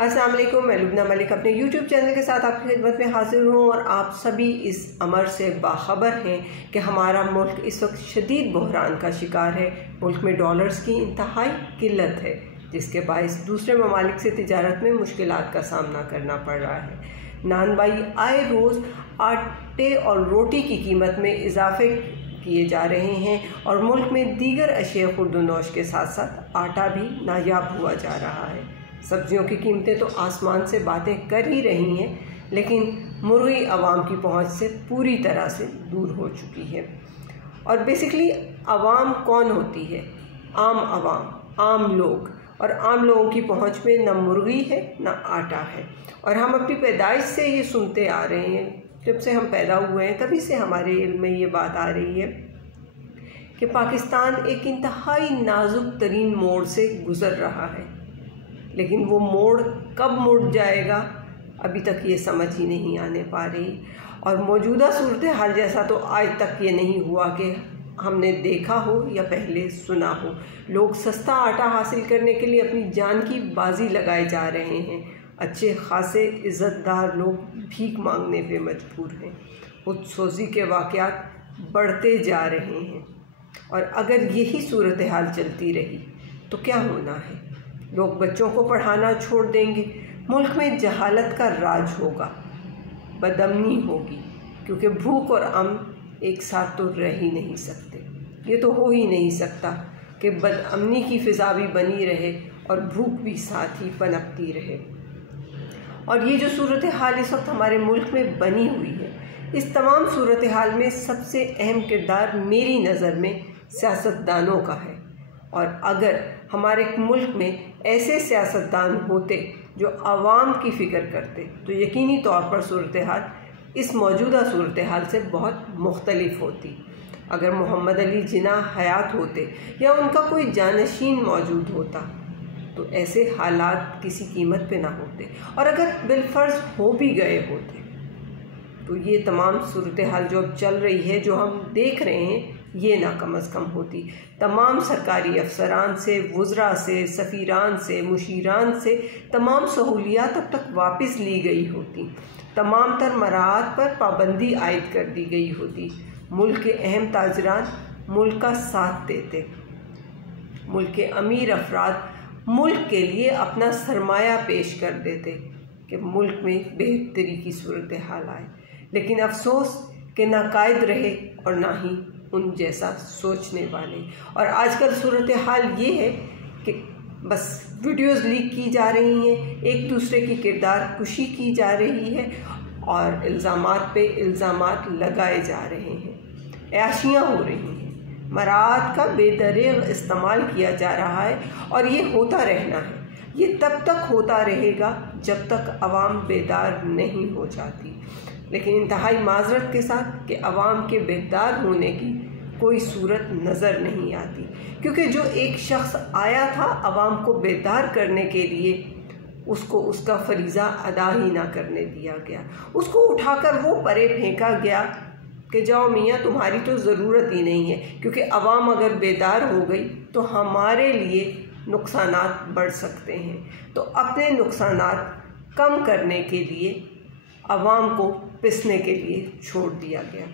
अस्सलाम वालेकुम, मैं लुबना मलिक अपने YouTube चैनल के साथ आपकी खिदमत में हाजिर हूँ। और आप सभी इस अमर से बाखबर हैं कि हमारा मुल्क इस वक्त शदीद बहरान का शिकार है। मुल्क में डॉलर्स की इंतहाई किल्लत है, जिसके बायस दूसरे ममालिक से तिजारत में मुश्किलात का सामना करना पड़ रहा है। नानबाई आए रोज़ आटे और रोटी की कीमत में इजाफे किए जा रहे हैं और मुल्क में दीगर अशिया खुर्दनोश के साथ साथ आटा भी नायाब हुआ जा रहा है। सब्जियों की कीमतें तो आसमान से बातें कर ही रही हैं, लेकिन मुर्गी आवाम की पहुंच से पूरी तरह से दूर हो चुकी है। और बेसिकली आवाम कौन होती है? आम आवाम, आम लोग। और आम लोगों की पहुंच में न मुर्गी है न आटा है। और हम अपनी पैदाइश से ये सुनते आ रहे हैं, जब से हम पैदा हुए हैं तभी से हमारे इल्म में ये बात आ रही है कि पाकिस्तान एक इंतहाई नाजुक तरीन मोड़ से गुज़र रहा है। लेकिन वो मोड़ कब मुड़ जाएगा, अभी तक ये समझ ही नहीं आने पा रही। और मौजूदा सूरत हाल जैसा तो आज तक ये नहीं हुआ कि हमने देखा हो या पहले सुना हो। लोग सस्ता आटा हासिल करने के लिए अपनी जान की बाजी लगाए जा रहे हैं। अच्छे खासे इज़्ज़तदार लोग भीख मांगने पे मजबूर हैं। खुदसोजी के वाक़यात बढ़ते जा रहे हैं। और अगर यही सूरत हाल चलती रही तो क्या होना है? लोग बच्चों को पढ़ाना छोड़ देंगे, मुल्क में जहालत का राज होगा, बदअमनी होगी, क्योंकि भूख और अमन एक साथ तो रह ही नहीं सकते। ये तो हो ही नहीं सकता कि बदअमनी की फ़िज़ा भी बनी रहे और भूख भी साथ ही पनपती रहे। और ये जो सूरत हाल इस वक्त हमारे मुल्क में बनी हुई है, इस तमाम सूरत हाल में सबसे अहम किरदार मेरी नज़र में सियासतदानों का है। और अगर हमारे मुल्क में ऐसे सियासतदान होते जो आवाम की फ़िक्र करते तो यकीनी तौर पर सूरत हाल इस मौजूदा सूरत हाल से बहुत मुख्तलिफ होती। अगर मोहम्मद अली जिन्ना हयात होते या उनका कोई जानशीन मौजूद होता तो ऐसे हालात किसी कीमत पे ना होते। और अगर बिलफर्ज हो भी गए होते तो ये तमाम सूरत हाल जो अब चल रही है, जो हम देख रहे हैं, ये ना कम अज़ कम होती। तमाम सरकारी अफसरान से, वुज़रा से, सफ़ीरान से, मुशीरान से तमाम सहूलियात अब तक वापस ली गई होती। तमाम तर मराहत पर पाबंदी आयद कर दी गई होती। मुल्क के अहम ताजरान मुल्क का साथ देते। मुल्क के अमीर अफराद मुल्क के लिए अपना सरमाया पेश कर देते कि मुल्क में बेहतरी की सूरत हाल आए। लेकिन अफसोस कि ना कायद रहे और ना ही उन जैसा सोचने वाले। और आजकल सूरत हाल ये है कि बस वीडियोज़ लीक की जा रही हैं, एक दूसरे की किरदार कुशी की जा रही है और इल्ज़ामात पे इल्ज़ामात लगाए जा रहे हैं। ऐशियाँ हो रही हैं, मराहत का बेदरेग इस्तेमाल किया जा रहा है और ये होता रहना है। ये तब तक होता रहेगा जब तक अवाम बेदार नहीं हो जाती। लेकिन इंतहाई माजरत के साथ कि अवाम के बेदार होने की कोई सूरत नज़र नहीं आती, क्योंकि जो एक शख्स आया था अवाम को बेदार करने के लिए, उसको उसका फरीज़ा अदा ही ना करने दिया गया। उसको उठाकर वो परे फेंका गया कि जाओ मियाँ, तुम्हारी तो ज़रूरत ही नहीं है, क्योंकि अवाम अगर बेदार हो गई तो हमारे लिए नुकसानात बढ़ सकते हैं। तो अपने नुकसानात कम करने के लिए अवाम को पिसने के लिए छोड़ दिया गया।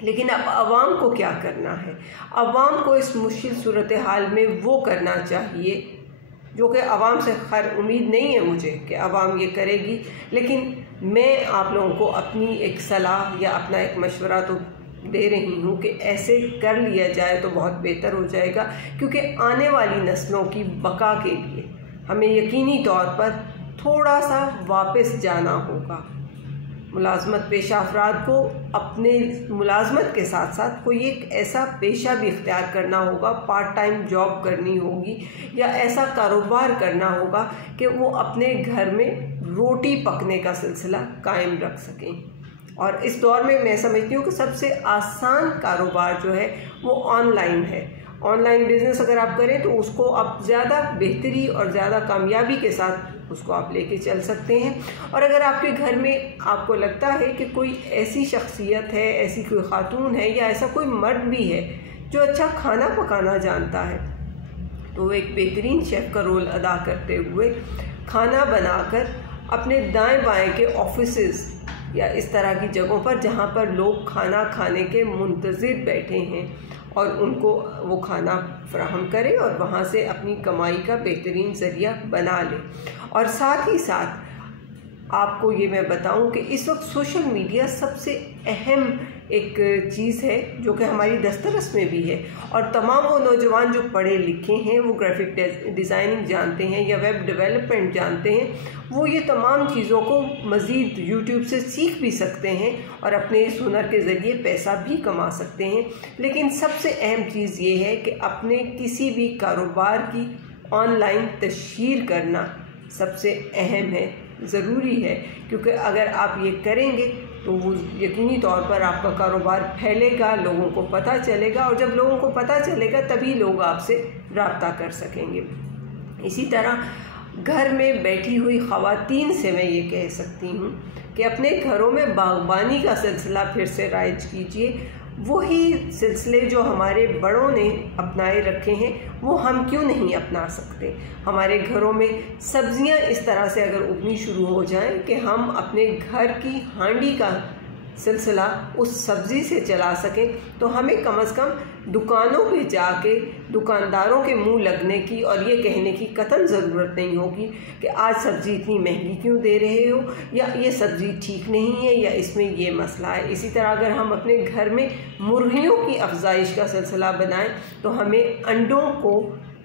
लेकिन अब अवाम को क्या करना है? अवाम को इस मुश्किल सूरत हाल में वो करना चाहिए जो कि अवाम से खैर उम्मीद नहीं है मुझे कि अवाम ये करेगी, लेकिन मैं आप लोगों को अपनी एक सलाह या अपना एक मशवरा तो दे रही हूँ कि ऐसे कर लिया जाए तो बहुत बेहतर हो जाएगा। क्योंकि आने वाली नस्लों की बका के लिए हमें यकीनी तौर पर थोड़ा सा वापस जाना होगा। मुलाजमत पेशा अफराद को अपने मुलाजमत के साथ साथ कोई एक ऐसा पेशा भी इख्तियार करना होगा, पार्ट टाइम जॉब करनी होगी या ऐसा कारोबार करना होगा कि वो अपने घर में रोटी पकने का सिलसिला कायम रख सकें। और इस दौर में मैं समझती हूँ कि सबसे आसान कारोबार जो है वो ऑनलाइन है। ऑनलाइन बिज़नेस अगर आप करें तो उसको आप ज़्यादा बेहतरी और ज़्यादा कामयाबी के साथ उसको आप लेके चल सकते हैं। और अगर आपके घर में आपको लगता है कि कोई ऐसी शख्सियत है, ऐसी कोई खातून है या ऐसा कोई मर्द भी है जो अच्छा खाना पकाना जानता है, तो एक बेहतरीन शेफ़ का रोल अदा करते हुए खाना बनाकर अपने दाएं बाएं के ऑफिसेस या इस तरह की जगहों पर जहां पर लोग खाना खाने के मुंतज़िर बैठे हैं और उनको वो खाना फराहम करें और वहाँ से अपनी कमाई का बेहतरीन ज़रिया बना लें। और साथ ही साथ आपको ये मैं बताऊं कि इस वक्त सोशल मीडिया सबसे अहम एक चीज़ है जो कि हमारी दस्तरस में भी है, और तमाम वो नौजवान जो पढ़े लिखे हैं, वो ग्राफिक डिज़ाइनिंग जानते हैं या वेब डेवलपमेंट जानते हैं, वो ये तमाम चीज़ों को मज़ीद यूट्यूब से सीख भी सकते हैं और अपने इस हुनर के ज़रिए पैसा भी कमा सकते हैं। लेकिन सबसे अहम चीज़ ये है कि अपने किसी भी कारोबार की ऑनलाइन तशहीर करना सबसे अहम है, ज़रूरी है, क्योंकि अगर आप ये करेंगे तो वो यकीनी तौर पर आपका कारोबार फैलेगा, लोगों को पता चलेगा, और जब लोगों को पता चलेगा तभी लोग आपसे रब्ता कर सकेंगे। इसी तरह घर में बैठी हुई ख़वातीन से मैं ये कह सकती हूँ कि अपने घरों में बागबानी का सिलसिला फिर से राइज कीजिए। वही सिलसिले जो हमारे बड़ों ने अपनाए रखे हैं वो हम क्यों नहीं अपना सकते। हमारे घरों में सब्जियां इस तरह से अगर उगनी शुरू हो जाएं कि हम अपने घर की हांडी का सिलसिला उस सब्ज़ी से चला सकें, तो हमें कम से कम दुकानों पे जाके दुकानदारों के मुंह लगने की और ये कहने की कतई ज़रूरत नहीं होगी कि आज सब्ज़ी इतनी महंगी क्यों दे रहे हो, या ये सब्ज़ी ठीक नहीं है, या इसमें ये मसला है। इसी तरह अगर हम अपने घर में मुर्गियों की अफजाइश का सिलसिला बनाएं तो हमें अंडों को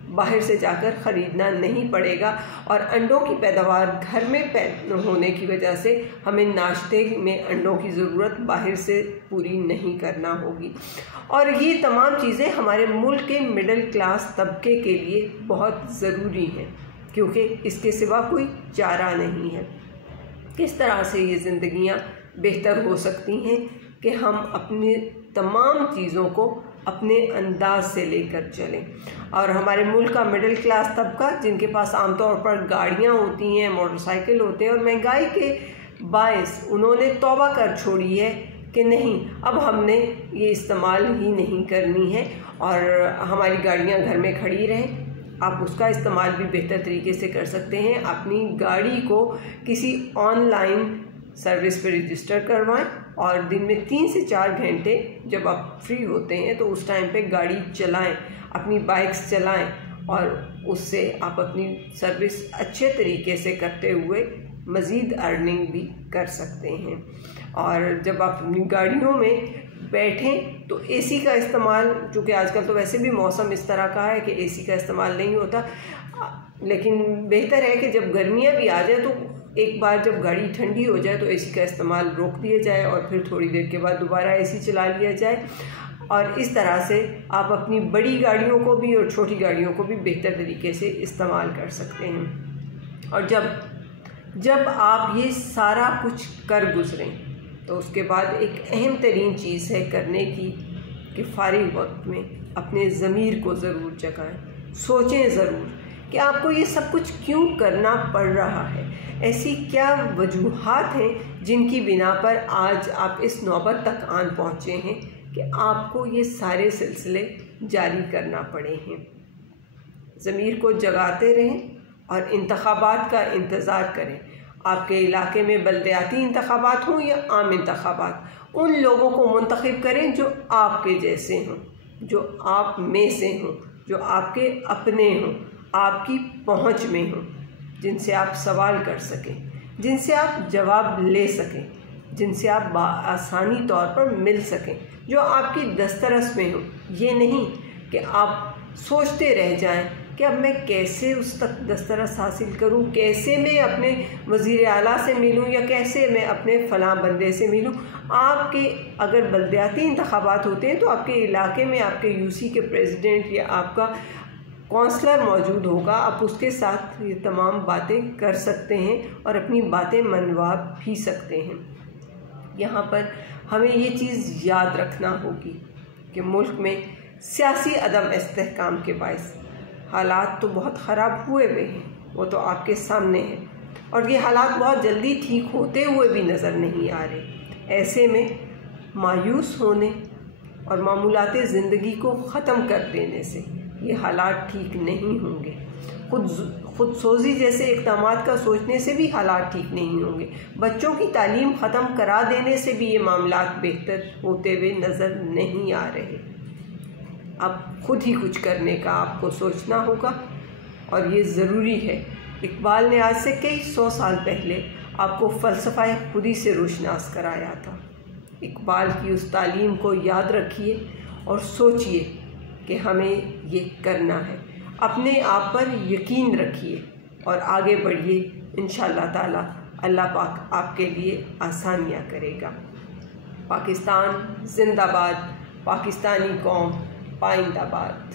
बाहर से जाकर ख़रीदना नहीं पड़ेगा, और अंडों की पैदावार घर में होने की वजह से हमें नाश्ते में अंडों की ज़रूरत बाहर से पूरी नहीं करना होगी। और ये तमाम चीज़ें हमारे मुल्क के मिडिल क्लास तबके के लिए बहुत ज़रूरी हैं, क्योंकि इसके सिवा कोई चारा नहीं है। किस तरह से ये ज़िंदगियाँ बेहतर हो सकती हैं कि हम अपनी तमाम चीज़ों को अपने अंदाज से लेकर चलें। और हमारे मुल्क का मिडिल क्लास तबका, जिनके पास आमतौर पर गाड़ियाँ होती हैं, मोटरसाइकिल होते हैं, और महंगाई के बायस उन्होंने तौबा कर छोड़ी है कि नहीं, अब हमने ये इस्तेमाल ही नहीं करनी है और हमारी गाड़ियाँ घर में खड़ी रहें। आप उसका इस्तेमाल भी बेहतर तरीके से कर सकते हैं। अपनी गाड़ी को किसी ऑनलाइन सर्विस पे रजिस्टर करवाएं और दिन में 3 से 4 घंटे जब आप फ्री होते हैं तो उस टाइम पे गाड़ी चलाएं, अपनी बाइक्स चलाएं, और उससे आप अपनी सर्विस अच्छे तरीके से करते हुए मज़ीद अर्निंग भी कर सकते हैं। और जब आप अपनी गाड़ियों में बैठें तो एसी का इस्तेमाल, चूँकि आजकल तो वैसे भी मौसम इस तरह का है कि एसी का इस्तेमाल नहीं होता, लेकिन बेहतर है कि जब गर्मियाँ भी आ जाए तो एक बार जब गाड़ी ठंडी हो जाए तो एसी का इस्तेमाल रोक दिया जाए और फिर थोड़ी देर के बाद दोबारा एसी चला लिया जाए। और इस तरह से आप अपनी बड़ी गाड़ियों को भी और छोटी गाड़ियों को भी बेहतर तरीके से इस्तेमाल कर सकते हैं। और जब आप ये सारा कुछ कर गुजरें तो उसके बाद एक अहम तरीन चीज़ है करने की कि फारिग वक्त में अपने ज़मीर को ज़रूर जगाएं। सोचें ज़रूर कि आपको ये सब कुछ क्यों करना पड़ रहा है, ऐसी क्या वजूहात हैं जिनकी बिना पर आज आप इस नौबत तक आन पहुँचे हैं कि आपको ये सारे सिलसिले जारी करना पड़े हैं। ज़मीर को जगाते रहें और इंतखाबात का इंतज़ार करें। आपके इलाके में बल्दियाती इंतखाबात हों या आम इंतखाबात, उन लोगों को मुंतखब करें जो आपके जैसे हों, जो आप में से हों, जो आपके अपने हों, आपकी पहुंच में हों, जिनसे आप सवाल कर सकें, जिनसे आप जवाब ले सकें, जिनसे आप आसानी तौर पर मिल सकें, जो आपकी दस्तरस में हो। ये नहीं कि आप सोचते रह जाएं कि अब मैं कैसे उस तक दस्तरस हासिल करूं, कैसे मैं अपने वज़ीर आला से मिलूं या कैसे मैं अपने फ़लाँ बंदे से मिलूं। आपके अगर बल्दियाती इंतखाबात होते हैं तो आपके इलाके में आपके यूसी के प्रेसिडेंट या आपका कौंसलर मौजूद होगा, आप उसके साथ ये तमाम बातें कर सकते हैं और अपनी बातें मनवा भी सकते हैं। यहाँ पर हमें ये चीज़ याद रखना होगी कि मुल्क में सियासी अदम इस्तेहकाम के बायस हालात तो बहुत ख़राब हुए हैं, वो तो आपके सामने हैं, और ये हालात बहुत जल्दी ठीक होते हुए भी नज़र नहीं आ रहे। ऐसे में मायूस होने और मामूलाते ज़िंदगी को ख़त्म कर देने से ये हालात ठीक नहीं होंगे। खुदसोजी जैसे इक़दामात का सोचने से भी हालात ठीक नहीं होंगे। बच्चों की तालीम ख़त्म करा देने से भी ये मामलात बेहतर होते हुए नज़र नहीं आ रहे। अब खुद ही कुछ करने का आपको सोचना होगा और ये ज़रूरी है। इकबाल ने आज से कई 100 साल पहले आपको फ़लसफ़ा खुदी से रोशनास कराया था। इकबाल की उस तालीम को याद रखिए और सोचिए कि हमें ये करना है। अपने आप पर यकीन रखिए और आगे बढ़िए। इंशाअल्लाह ताला अल्लाह पाक आपके लिए आसानियाँ करेगा। पाकिस्तान जिंदाबाद, पाकिस्तानी कौम पाइंदाबाद।